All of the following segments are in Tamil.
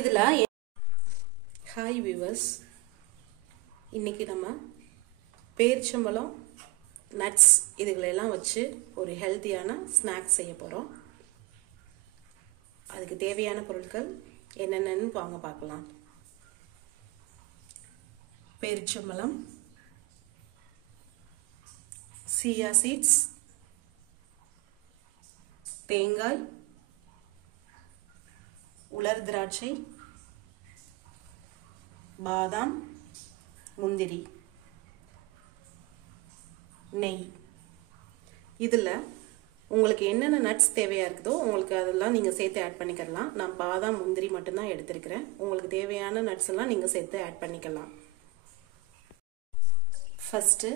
இதுல ஹாய் வியூவர்ஸ், இன்னைக்கு நம்ம பேரிச்சம்பழம் நட்ஸ் இதுகளெல்லாம் வச்சு ஒரு ஹெல்த்தியான ஸ்நாக்ஸ் செய்ய போறோம். அதுக்கு தேவையான பொருட்கள் என்னென்னன்னு வாங்க பார்க்கலாம். பேரிச்சம்பழம், சியா சீட்ஸ், தேங்காய், உலர் திராட்சை, பாதாம், முந்திரி, நெய். இதில் உங்களுக்கு என்னென்ன நட்ஸ் தேவையாக இருக்குதோ உங்களுக்கு அதெல்லாம் நீங்கள் சேர்த்து ஆட் பண்ணிக்கலாம். நான் பாதாம், முந்திரி மட்டும்தான் எடுத்துருக்கிறேன். உங்களுக்கு தேவையான நட்ஸ் எல்லாம் நீங்கள் சேர்த்து ஆட் பண்ணிக்கலாம். ஃபஸ்ட்டு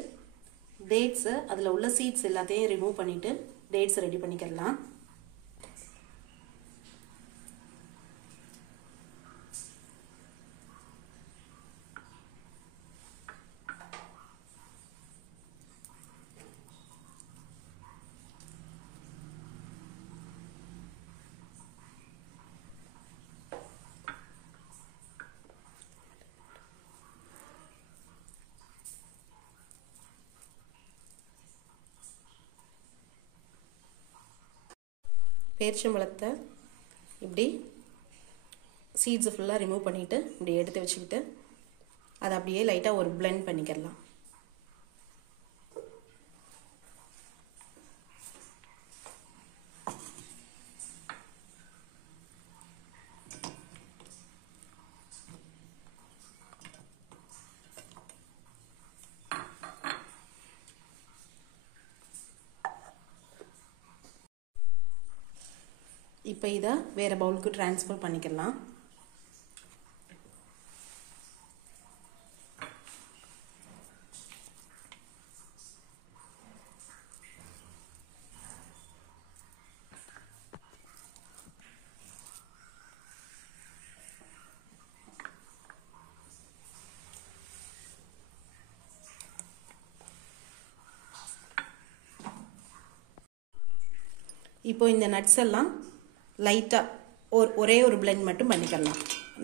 டேட்ஸு, அதில் உள்ள சீட்ஸ் எல்லாத்தையும் ரிமூவ் பண்ணிவிட்டு டேட்ஸ் ரெடி பண்ணிக்கலாம். பேரிச்சம்பழத்தை இப்படி சீட்ஸை ஃபுல்லாக ரிமூவ் பண்ணிவிட்டு இப்படி எடுத்து வச்சுக்கிட்டு அதை அப்படியே லைட்டாக ஒரு பிளெண்ட் பண்ணிக்கலாம். இப்போ இதை வேறு பவுலுக்கு ட்ரான்ஸ்ஃபர் பண்ணிக்கலாம். இப்போ இந்த நட்ஸ் எல்லாம் லைட்டாக ஒரே ஒரு பிளெண்ட் மட்டும் பண்ணிக்கலாம்.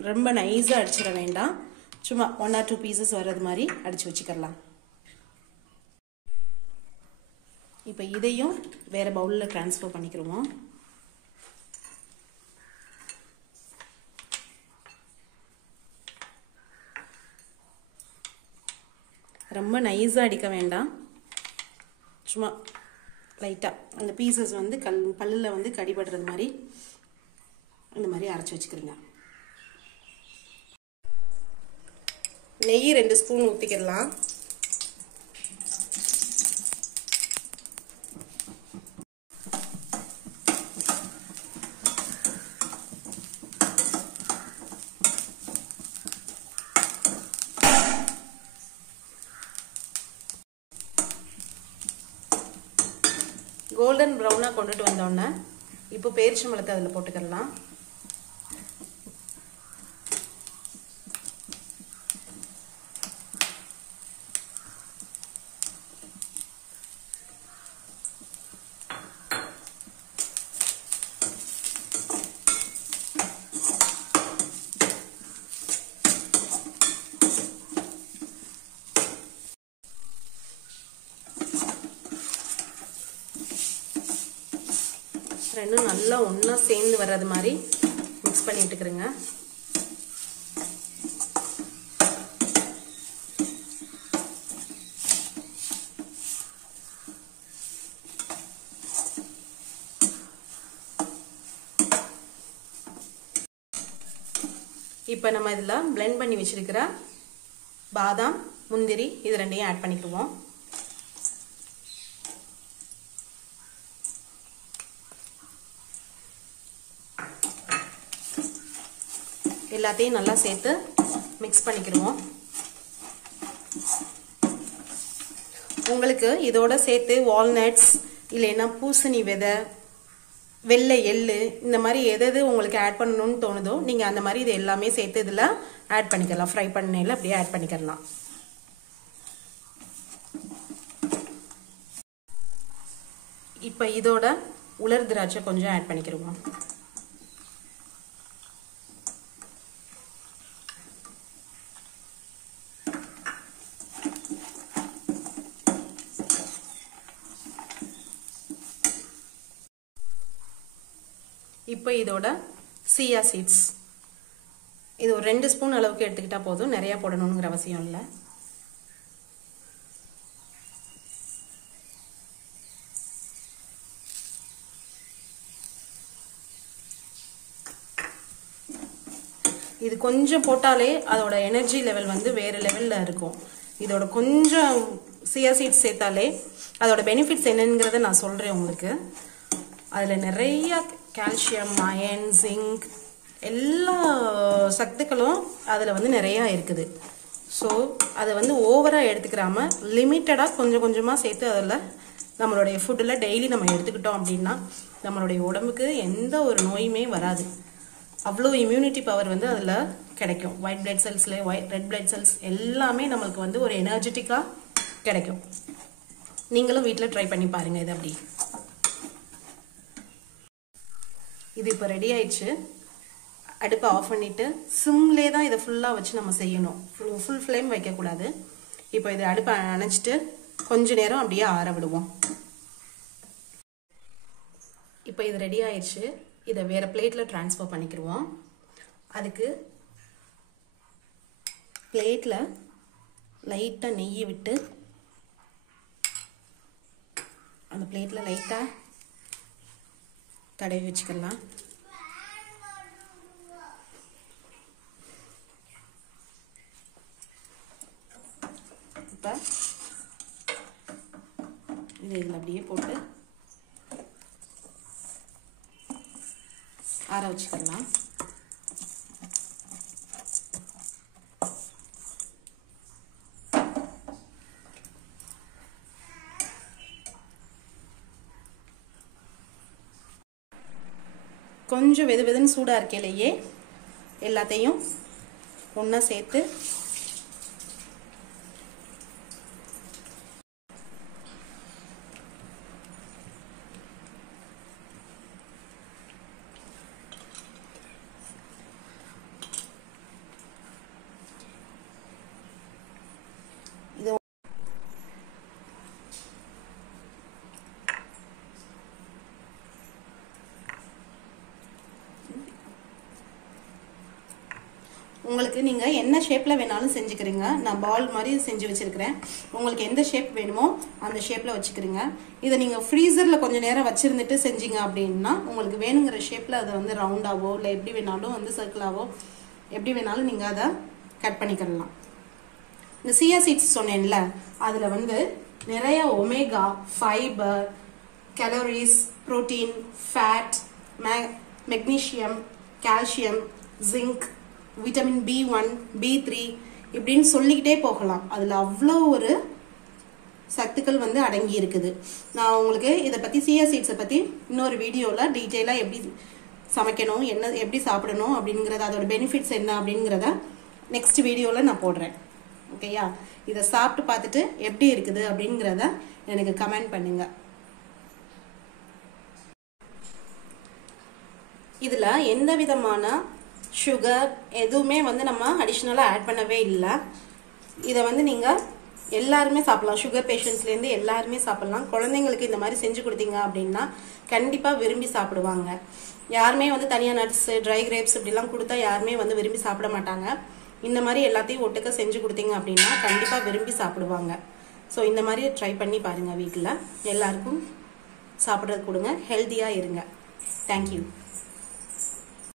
ரொம்ப நைஸாக அடிச்சிட வேண்டாம், சும்மா 1 or 2 பீசஸ் வர்றது மாதிரி அடித்து வச்சுக்கலாம். இப்போ இதையும் வேறு பவுலில் ட்ரான்ஸ்ஃபர் பண்ணிக்கிறோம். ரொம்ப நைஸாக அடிக்க வேண்டாம், சும்மா லைட்டாக அந்த பீசஸ் வந்து பல்லில் வந்து கடிபடுறது மாதிரி இந்த மாதிரி அரைச்சி வச்சுக்கிறேங்க. நெய் 2 ஸ்பூன் ஊற்றிக்கிடலாம். கோல்டன் ப்ரௌனாக கொண்டுட்டு வந்தோடனே இப்போ பேரிச்சம்பழத்தை அதில் போட்டுக்கலாம். ரெண்டும் நல்லா ஒன்றா சேர்ந்து வர்றது மாதிரி மிக்ஸ் பண்ணிட்டுக்கிறேங்க. இப்போ நம்ம இதில் பிளெண்ட் பண்ணி வச்சிருக்கிற பாதாம், முந்திரி இது ரெண்டையும் ஆட் பண்ணிக்குவோம். எல்லாத்தையும் நல்லா சேர்த்து மிக்ஸ் பண்ணிக்கிறோம். உங்களுக்கு இதோட சேர்த்து வால்நட்ஸ் இல்லைன்னா பூசணி விதை, வெள்ளை எள்ளு, இந்த மாதிரி எது உங்களுக்கு ஆட் பண்ணணும்னு தோணுதோ நீங்கள் அந்த மாதிரி இது எல்லாமே சேர்த்து இதில் ஆட் பண்ணிக்கலாம். ஃப்ரை பண்ணையில் அப்படியே ஆட் பண்ணிக்கலாம். இப்போ இதோட உலர் திராட்சை கொஞ்சம் ஆட் பண்ணிக்கிறோம். இப்போ இதோட சியா சீட்ஸ் இது ஒரு 2 ஸ்பூன் அளவுக்கு எடுத்துக்கிட்டா போதும், நிறைய போடணும்ங்கிற அவசியம் இல்லை. இது கொஞ்சம் போட்டாலே அதோட எனர்ஜி லெவல் வந்து வேறு லெவலில் இருக்கும். இதோட கொஞ்சம் சியா சீட்ஸ் சேர்த்தாலே அதோட பெனிஃபிட்ஸ் என்னங்கிறத நான் சொல்கிறேன் உங்களுக்கு. அதில் நிறைய கால்சியம், அயன், ஜிங்க் எல்லா சத்துக்களும் அதில் வந்து நிறையா இருக்குது. ஸோ அதை வந்து ஓவராக எடுத்துக்கிறாம லிமிட்டடாக கொஞ்சம் கொஞ்சமாக சேர்த்து அதில் நம்மளுடைய ஃபுட்டில் டெய்லி நம்ம எடுத்துக்கிட்டோம் அப்படின்னா நம்மளுடைய உடம்புக்கு எந்த ஒரு நோயுமே வராது. அவ்வளோ இம்யூனிட்டி பவர் வந்து அதில் கிடைக்கும். ஒயிட் பிளட் செல்ஸில் ரெட் பிளட் செல்ஸ் எல்லாமே நம்மளுக்கு வந்து ஒரு எனர்ஜெட்டிக்காக கிடைக்கும். நீங்களும் வீட்டில் ட்ரை பண்ணி பாருங்கள். இது அப்படி இது இப்போ ரெடி ஆயிடுச்சு. அடுப்பை ஆஃப் பண்ணிவிட்டு சிம்லே தான் இதை ஃபுல்லாக வச்சு நம்ம செய்யணும். ஃபுல் ஃப்ளேம் வைக்கக்கூடாது. இப்போ இது அடுப்பை அணைச்சிட்டு கொஞ்ச நேரம் அப்படியே ஆற விடுவோம். இப்போ இது ரெடி ஆயிடுச்சு. இதை வேறு பிளேட்டில் ட்ரான்ஸ்ஃபர் பண்ணிக்கிடுவோம். அதுக்கு பிளேட்டில் லைட்டாக நெய்யை விட்டு அந்த பிளேட்டில் லைட்டாக தடவி வச்சுக்கலாம். இப்போ இது இதில் அப்படியே போட்டு ஆற வச்சுக்கலாம். கொஞ்சம் வெது வெதுன்னு சூடாக இருக்கையிலேயே எல்லாத்தையும் ஒன்றா சேர்த்து உங்களுக்கு நீங்கள் என்ன ஷேப்பில் வேணாலும் செஞ்சுக்கிறீங்க. நான் பால் மாதிரி செஞ்சு வச்சுருக்கிறேன். உங்களுக்கு எந்த ஷேப் வேணுமோ அந்த ஷேப்பில் வச்சுக்கிறீங்க. இதை நீங்கள் ஃப்ரீசரில் கொஞ்சம் நேரம் வச்சுருந்துட்டு செஞ்சீங்க அப்படின்னா உங்களுக்கு வேணுங்கிற ஷேப்பில் அதை வந்து ரவுண்டாவோ இல்லை எப்படி வேணாலும் வந்து சர்க்கிளாவோ எப்படி வேணாலும் நீங்கள் அதை கட் பண்ணிக்கிடலாம். இந்த சியா சீட்ஸ் சொன்னேன்ல, அதில் வந்து நிறைய omega, fibre, calories, protein, fat, magnesium, calcium, zinc, vitamin B1, B3 இப்படின்னு சொல்லிக்கிட்டே போகலாம். அதில் அவ்வளோ ஒரு சத்துக்கள் வந்து அடங்கி இருக்குது. நான் உங்களுக்கு இதை பற்றி சியா சீட்ஸை பற்றி இன்னொரு வீடியோவில் டீட்டெயிலாக எப்படி சமைக்கணும், என்ன எப்படி சாப்பிடணும் அப்படிங்கிறத, அதோட பெனிஃபிட்ஸ் என்ன அப்படிங்கிறத நெக்ஸ்ட் வீடியோவில் நான் போடுறேன். ஓகேயா? இதை சாப்பிட்டு பார்த்துட்டு எப்படி இருக்குது அப்படிங்கிறத எனக்கு கமெண்ட் பண்ணுங்க. இதில் எந்த விதமான சுகர் எதுவுமே வந்து நம்ம அடிஷ்னலாக ஆட் பண்ணவே இல்லை. இதை வந்து நீங்கள் எல்லாருமே சாப்பிடலாம். சுகர் பேஷண்ட்ஸ்லேருந்து எல்லாருமே சாப்பிடலாம். குழந்தைங்களுக்கு இந்த மாதிரி செஞ்சு கொடுத்தீங்க அப்படின்னா கண்டிப்பாக விரும்பி சாப்பிடுவாங்க. யாருமே வந்து தனியாக நட்ஸு, ட்ரை கிரேப்ஸ் இப்படிலாம் கொடுத்தா யாருமே வந்து விரும்பி சாப்பிட மாட்டாங்க. இந்த மாதிரி எல்லாத்தையும் ஒட்டுக்க செஞ்சு கொடுத்தீங்க அப்படின்னா கண்டிப்பாக விரும்பி சாப்பிடுவாங்க. ஸோ இந்த மாதிரி ட்ரை பண்ணி பாருங்கள். வீட்டில் எல்லாருக்கும் சாப்பிட்றது கொடுங்க. ஹெல்த்தியாக இருங்க. தேங்க்யூ.